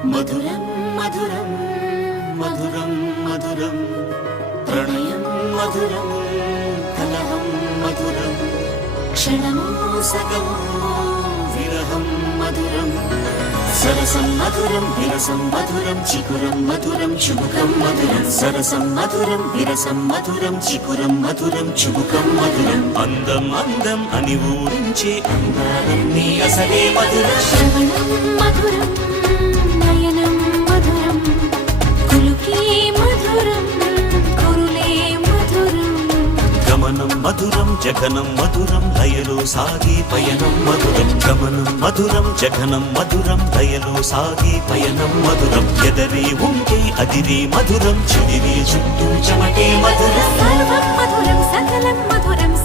మధురం మధురం మధురం మధురం ప్రణయం మధురం కలహం మధురం క్షణమో సగమో విరహం మధురం సరసం మధురం విరసం మధురం చికురం మధురం చుబుకం మధురం సరసం మధురం విరసం మధురం చికురం మధురం చుబుకం మధురం అందం అందం అని ఊరించే అందాలన్నీ అసలే మధురం శ్రవణం మధురం నయనం మధురం కులుకే మధురం కురులే మధురం గమనం మధురం జగనం మధురం లయలో సాగే పయనం మధురం గమనం మధురం జగనం మధురం లయలో సాగే పయనం మధురం ఎదరే ఉంటే అదిరే మధురం చెదిరే చుట్టూ చెమటే మధురం సర్వం మధురం సకలం మధురం